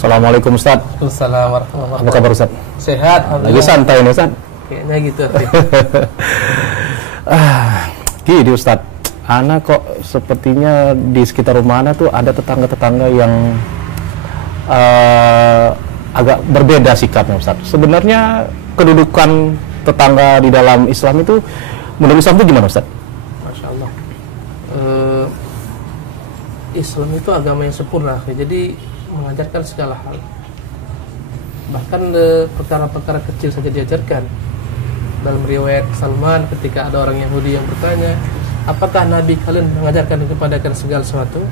Assalamualaikum Ustaz. Assalamualaikum warahmatullahi wabarakatuh. Apa kabar Ustaz? Sehat, Lagi santai nih Ustaz? kayaknya gitu. Gini Ustaz, Ana kok sepertinya di sekitar rumah Ana tuh ada tetangga-tetangga yang agak berbeda sikapnya Ustaz. Sebenarnya kedudukan tetangga di dalam Islam itu, menurut Islam itu gimana Ustaz? Masya Allah. Islam itu agama yang sempurna, jadi mengajarkan segala hal. Bahkan perkara-perkara kecil saja diajarkan. Dalam riwayat Salman, ketika ada orang Yahudi yang bertanya, apakah Nabi kalian mengajarkan kepada kalian segala sesuatu?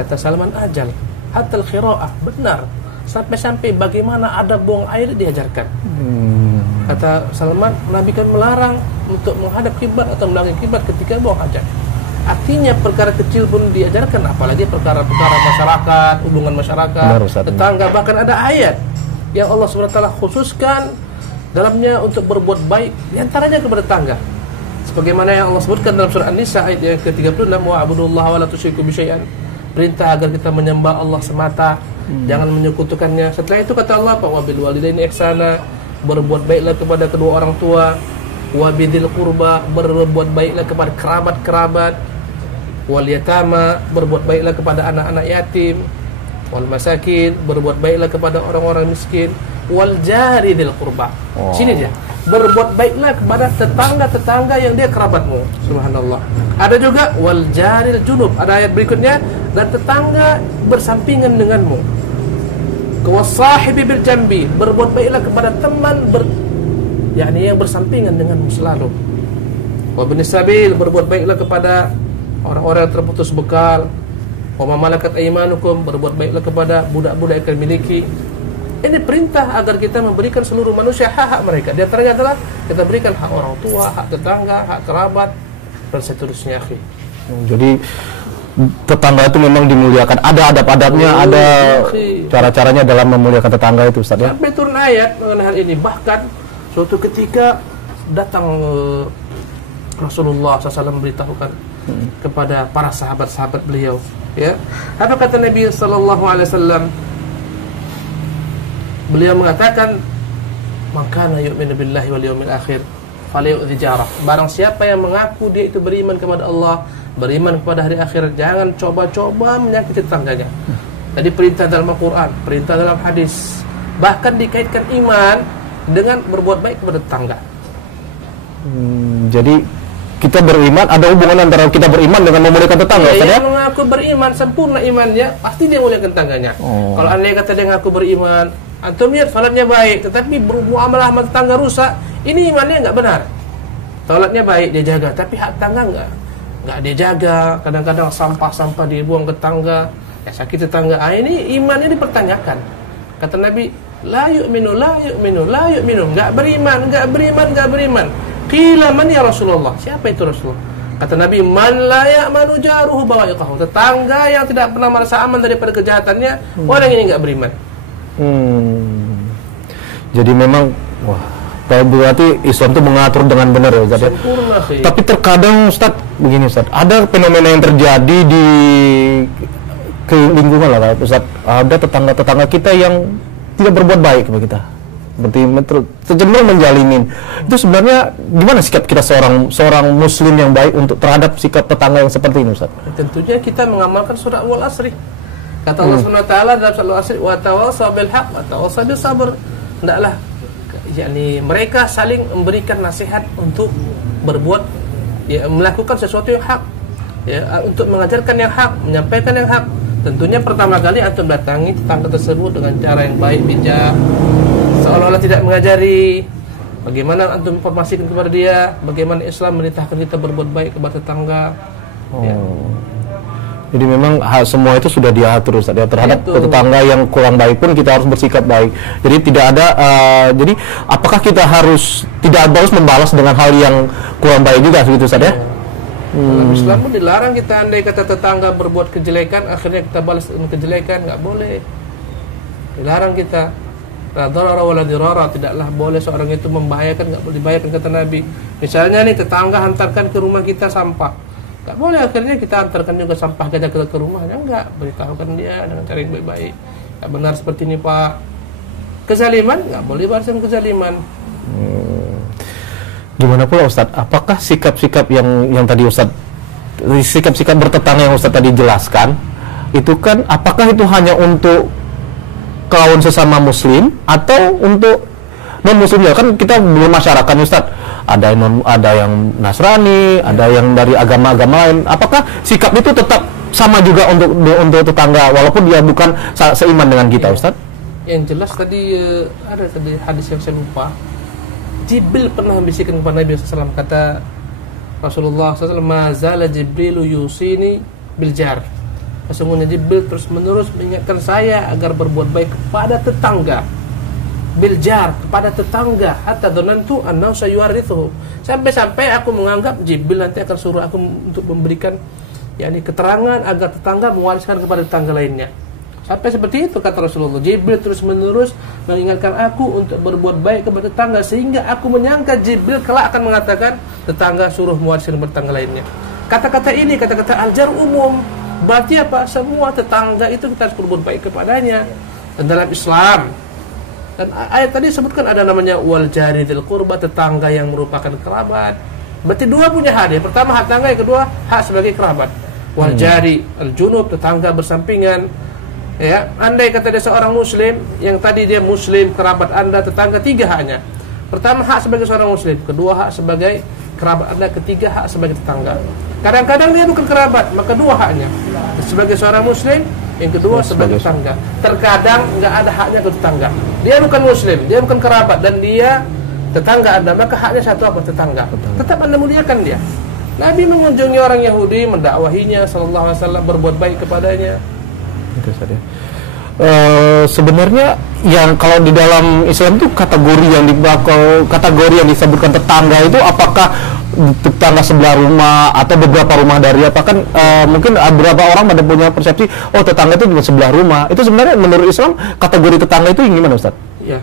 Kata Salman, ajal, hatal khira'ah, benar. Sampai-sampai bagaimana ada buang air diajarkan. Kata Salman, Nabi kan melarang untuk menghadap kiblat atau belakang kiblat ketika buang hajat. Artinya perkara kecil pun diajarkan, apalagi perkara-perkara masyarakat, hubungan masyarakat, tetangga. Bahkan ada ayat yang Allah SWT khususkan dalamnya untuk berbuat baik, diantaranya kepada tetangga. Sebagaimana yang Allah sebutkan dalam surah An-Nisa ayat yang ke-36, wa'budullaha wa la tusyriku bisyai'an. Perintah agar kita menyembah Allah semata, jangan menyekutukannya. Setelah itu kata Allah, wa bil walidaini ihsana, berbuat baiklah kepada kedua orang tua, wa bidil qurba, berbuat baiklah kepada kerabat-kerabat, wal yatama, berbuat baiklah kepada anak-anak yatim, wal masakin, berbuat baiklah kepada orang-orang miskin, wal jari dil qurba. Sini dia, berbuat baiklah kepada tetangga-tetangga yang dia kerabatmu. Subhanallah. Ada juga wal jaril junub, ada ayat berikutnya, dan tetangga bersampingan denganmu. Wasahibi bil jambi, berbuat baiklah kepada teman yakni yang bersampingan denganmu selalu. Wa bin sabil, berbuat baiklah kepada orang-orang yang terputus bekal. Wa ma malakat aymanukum, berbuat baiklah kepada budak-budak yang kalian miliki. Ini perintah agar kita memberikan seluruh manusia hak-hak mereka. Di antaranya adalah kita berikan hak orang tua, hak tetangga, hak kerabat, dan seterusnya, akhi. Jadi tetangga itu memang dimuliakan. Ada adab-adabnya, ada cara-caranya dalam memuliakan tetangga itu, Ustaz, ya. Sampai turun ayat mengenai hal ini. Bahkan suatu ketika datang Rasulullah SAW memberitahukan kepada para sahabat-sahabat beliau, ya. Apa kata Nabi SAW? Beliau mengatakan, "Man yu'minu billahi wal yawmil akhir falyu'dhi jarah." Barang siapa yang mengaku dia itu beriman kepada Allah, beriman kepada hari akhir, jangan coba-coba menyakiti tetangganya. Tadi perintah dalam Al-Quran, perintah dalam hadis. Bahkan dikaitkan iman dengan berbuat baik kepada tetangga. Jadi kita beriman, ada hubungan antara kita beriman dengan memuliakan tetangga. Yang mengaku beriman sempurna imannya, pasti dia muliakan tetangganya. Kalau anda kata dia mengaku beriman, antum lihat salatnya baik, tetapi bermuamalah sama tetangga rusak, ini imannya nggak benar. Salatnya baik dia jaga, tapi hak tetangga nggak dia jaga. Kadang-kadang sampah-sampah dibuang ke tetangga, ya sakit tetangga. Ini imannya dipertanyakan. Kata Nabi, la yu'minu, la yu'minu, la yu'minu, nggak beriman. Qila man ya Rasulullah? Siapa itu Rasulullah? Kata Nabi, man la ya'manu jaruhu bawa'iqahu. Tetangga yang tidak pernah merasa aman daripada kejahatannya, orang ini nggak beriman. Jadi memang, wah, berarti Islam itu mengatur dengan benar ya Ustaz, ya? Sempurna sih. Tapi terkadang Ustaz, begini Ustaz, ada fenomena yang terjadi di lingkungan lah Ustaz. Ada tetangga-tetangga kita yang tidak berbuat baik kepada kita, seperti cenderung menjalimin. Itu sebenarnya gimana sikap kita seorang muslim yang baik untuk terhadap sikap tetangga yang seperti ini Ustaz? Tentunya kita mengamalkan surah Wal Asri. Kata Allah SWT dalam surah Al Asri, wa tawassaw bil haqq wa tawassaw bis sabr. Hendaklah yakni mereka saling memberikan nasihat untuk berbuat, ya, melakukan sesuatu yang hak, ya, untuk mengajarkan yang hak, menyampaikan yang hak. Tentunya pertama kali antum datangi tetangga tersebut dengan cara yang baik, bijak, seolah-olah tidak mengajari. Bagaimana antum informasikan kepada dia bagaimana Islam menitahkan kita berbuat baik kepada tetangga. Ya. Jadi memang semua itu sudah diatur Ustaz, ya, terhadap tetangga yang kurang baik pun kita harus bersikap baik. Jadi tidak ada jadi apakah kita tidak harus membalas dengan hal yang kurang baik juga begitu Ustaz, ya? Dalam Islam pun dilarang kita, andai kata tetangga berbuat kejelekan akhirnya kita balas dengan kejelekan, nggak boleh. Dilarang kita. La darara wala dirara, tidaklah boleh seorang itu membahayakan, nggak boleh dibahayakan kata Nabi. Misalnya nih tetangga hantarkan ke rumah kita sampah, nggak boleh akhirnya kita hantarkan juga sampah kita ke rumahnya, enggak, beritahukan dia dengan cara yang baik-baik. nggak benar seperti ini Pak. Kezaliman nggak boleh bahasan kezaliman. Gimana pula Ustadz? Apakah sikap-sikap yang tadi Ustadz, sikap-sikap bertetangga yang Ustadz tadi jelaskan, itu kan apakah itu hanya untuk kaum sesama Muslim atau untuk non Muslim? Ya kan kita belum masyarakat Ustadz. Ada yang Nasrani, ada yang dari agama-agama lain. Apakah sikap itu tetap sama juga untuk tetangga walaupun dia bukan seiman dengan kita, Ustadz? Yang jelas tadi ada tadi hadis yang saya lupa. Jibril pernah membisikkan kepada Nabi SAW, kata Rasulullah SAW, mazala Jibrilu yusini biljar. Sesungguhnya Jibril terus menerus mengingatkan saya agar berbuat baik kepada tetangga. Biljar, kepada tetangga, hatta dhanantu annahu sayuwarithuhu. Sampai-sampai aku menganggap Jibril nanti akan suruh aku untuk memberikan keterangan agar tetangga mewariskan kepada tetangga lainnya. Sampai seperti itu kata Rasulullah. Jibril terus menerus mengingatkan aku untuk berbuat baik kepada tetangga, sehingga aku menyangka Jibril kelak akan mengatakan tetangga suruh mewariskan kepada tetangga lainnya. Kata-kata ini kata-kata aljar umum. Berarti apa? Semua tetangga itu kita harus berbuat baik kepadanya. Dan dalam Islam, dan ayat tadi sebutkan ada namanya wal jari dzil qurba, tetangga yang merupakan kerabat. Berarti dua punya hak ya. Pertama hak tetangga, yang kedua hak sebagai kerabat. Wal jari al junub, tetangga bersampingan. Ya, andai kata dia seorang Muslim, yang tadi dia Muslim, kerabat Anda, tetangga, tiga haknya. Pertama hak sebagai seorang Muslim, kedua hak sebagai kerabat Anda, ketiga hak sebagai tetangga. Kadang-kadang dia bukan kerabat, maka dua haknya. Sebagai seorang Muslim, yang kedua sebagai tetangga. Terkadang nggak ada haknya ke tetangga. Dia bukan Muslim, dia bukan kerabat, dan dia tetangga Anda, maka haknya satu apa? Tetangga. Tetap Anda muliakan dia. Nabi mengunjungi orang Yahudi, mendakwahinya, sallallahu alaihi wasallam, berbuat baik kepadanya. Itu saja. Sebenarnya yang kalau di dalam Islam itu kategori yang disebutkan tetangga itu apakah tetangga sebelah rumah atau beberapa rumah dari apa kan mungkin beberapa orang pada punya persepsi tetangga itu di sebelah rumah. Itu sebenarnya menurut Islam kategori tetangga itu gimana Ustaz? Ya.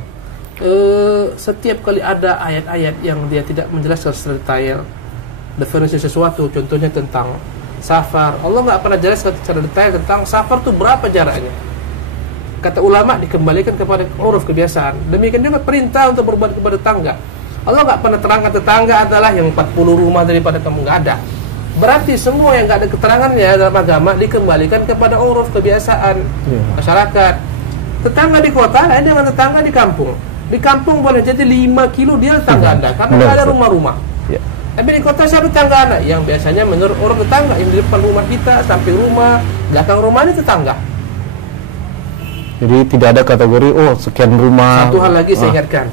Setiap kali ada ayat-ayat yang dia tidak menjelaskan secara detail definisi sesuatu, contohnya tentang safar, Allah nggak pernah jelaskan secara detail tentang safar itu berapa jaraknya. Kata ulama dikembalikan kepada uruf kebiasaan. Demikian juga perintah untuk berbuat kepada tetangga. Allah nggak pernah terangkan tetangga adalah yang 40 rumah daripada kamu, nggak ada. Berarti semua yang nggak ada keterangannya dalam agama dikembalikan kepada uruf kebiasaan masyarakat. Tetangga di kota lain dengan tetangga di kampung. Di kampung boleh jadi 5 kilo dia tetangga Anda karena nggak ada rumah-rumah. Tapi di kota siapa tetangga Anda? Yang biasanya menurut orang tetangga yang di depan rumah kita, sampai rumah, belakang rumah ini tetangga. Jadi tidak ada kategori sekian rumah. Satu hal lagi saya ingatkan.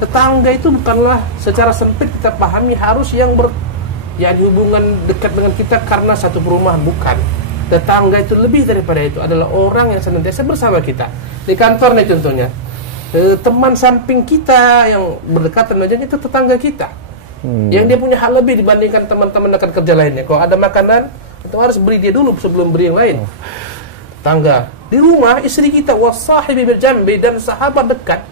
Tetangga itu bukanlah secara sempit kita pahami harus yang hubungan dekat dengan kita karena satu perumahan, bukan. Tetangga itu lebih daripada itu, adalah orang yang senantiasa bersama kita. Di kantor nih contohnya. Teman samping kita yang berdekatan aja itu tetangga kita. Yang dia punya hak lebih dibandingkan teman-teman dekat kerja lainnya. Kalau ada makanan, itu harus beri dia dulu sebelum beri yang lain. Tetangga di rumah, istri kita wasahibi bil jambi, dan sahabat dekat.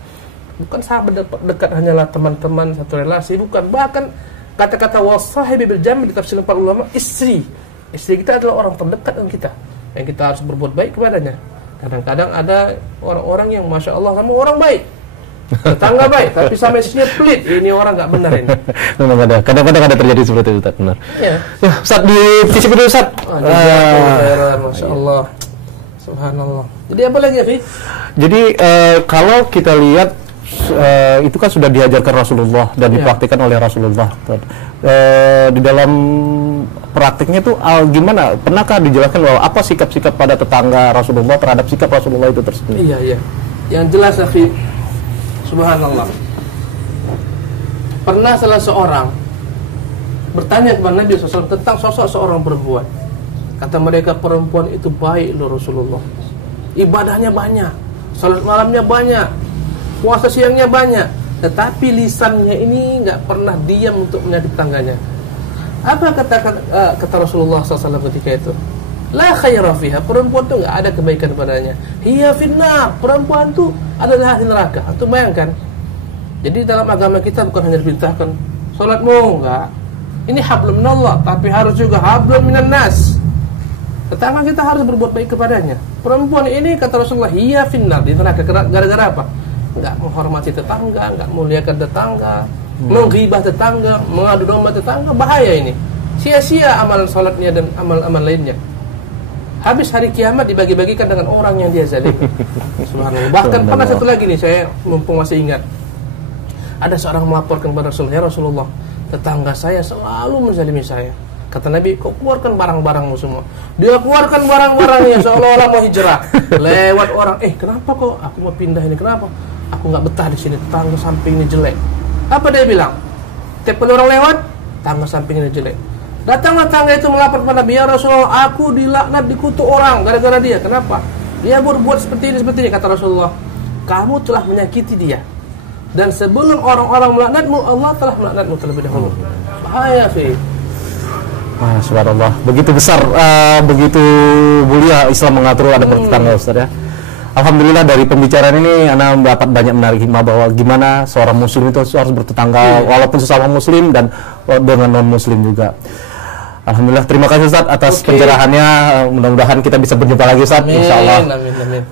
Bukan sahabat dekat hanyalah teman-teman satu relasi, bukan. Bahkan kata-kata wasahibi bil jambi ditafsirkan para ulama, istri kita adalah orang terdekat dengan kita, yang kita harus berbuat baik kepadanya. Kadang-kadang ada orang-orang yang masya Allah sama orang baik, tetangga baik, tapi sama istrinya pelit. Ini orang nggak benar ini. Memang ada. Kadang-kadang ada terjadi seperti itu, Ustaz. Benar. Ya, Ustaz di sisi dulu, Ustaz. Masya Allah. Subhanallah. Jadi apa lagi, Fi? Jadi kalau kita lihat itu kan sudah diajarkan Rasulullah dan dipraktikkan oleh Rasulullah. Di dalam praktiknya itu gimana? Pernahkah dijelaskan bahwa apa sikap-sikap pada tetangga Rasulullah terhadap sikap Rasulullah itu tersebut? Iya. Yang jelas, Fi, subhanallah. Pernah salah seorang bertanya kepada Nabi SAW tentang sosok seorang perempuan. Kata mereka, perempuan itu baik loh Rasulullah. Ibadahnya banyak, salat malamnya banyak, puasa siangnya banyak, tetapi lisannya ini nggak pernah diam untuk menyakiti tetangganya. Apa kata Rasulullah SAW ketika itu? La khaira fiha, perempuan itu nggak ada kebaikan padanya. Hiya finnar, perempuan itu adalah ahli neraka. Itu bayangkan. Jadi dalam agama kita bukan hanya diperintahkan salatmu, enggak. Ini hablum minallah, tapi harus juga hablum minan nas. Tetangga kita harus berbuat baik kepadanya. Perempuan ini kata Rasulullah, hiya finnar, di neraka. Gara-gara apa? Nggak menghormati tetangga, nggak muliakan tetangga, menghibah tetangga, mengadu domba tetangga, bahaya ini. Sia-sia amal salatnya dan amal-amal lainnya. Habis hari kiamat dibagi-bagikan dengan orang yang dia zalim. Subhanallah. Bahkan pernah satu lagi nih, saya mumpung masih ingat. Ada seorang melaporkan kepada Rasulullah, ya Rasulullah, tetangga saya selalu menzalimi saya. Kata Nabi, kau keluarkan barang-barangmu semua. Dia keluarkan barang-barangnya seolah-olah mau hijrah. Lewat orang, kenapa kok aku mau pindah ini, kenapa? Aku nggak betah di sini, tetangga samping ini jelek. Apa dia bilang? Tiap kali orang lewat, tangga samping ini jelek. Datanglah tangga itu melapor kepada Nabi, ya Rasulullah, aku dilaknat, dikutuk orang gara-gara dia. Kenapa? Dia berbuat seperti ini, kata Rasulullah. Kamu telah menyakiti dia. Dan sebelum orang-orang melaknatmu, Allah telah melaknatmu terlebih dahulu. Bahaya sih. Subhanallah, begitu besar, begitu mulia Islam mengatur ada bertetangga, Ustaz ya. Alhamdulillah dari pembicaraan ini Ana mendapat banyak menarik hikmah bahwa gimana seorang muslim itu harus bertetangga walaupun sesama muslim dan dengan non muslim juga. Alhamdulillah, terima kasih Ustaz atas pencerahannya. Mudah-mudahan kita bisa berjumpa lagi Ustaz, insyaallah. Amin.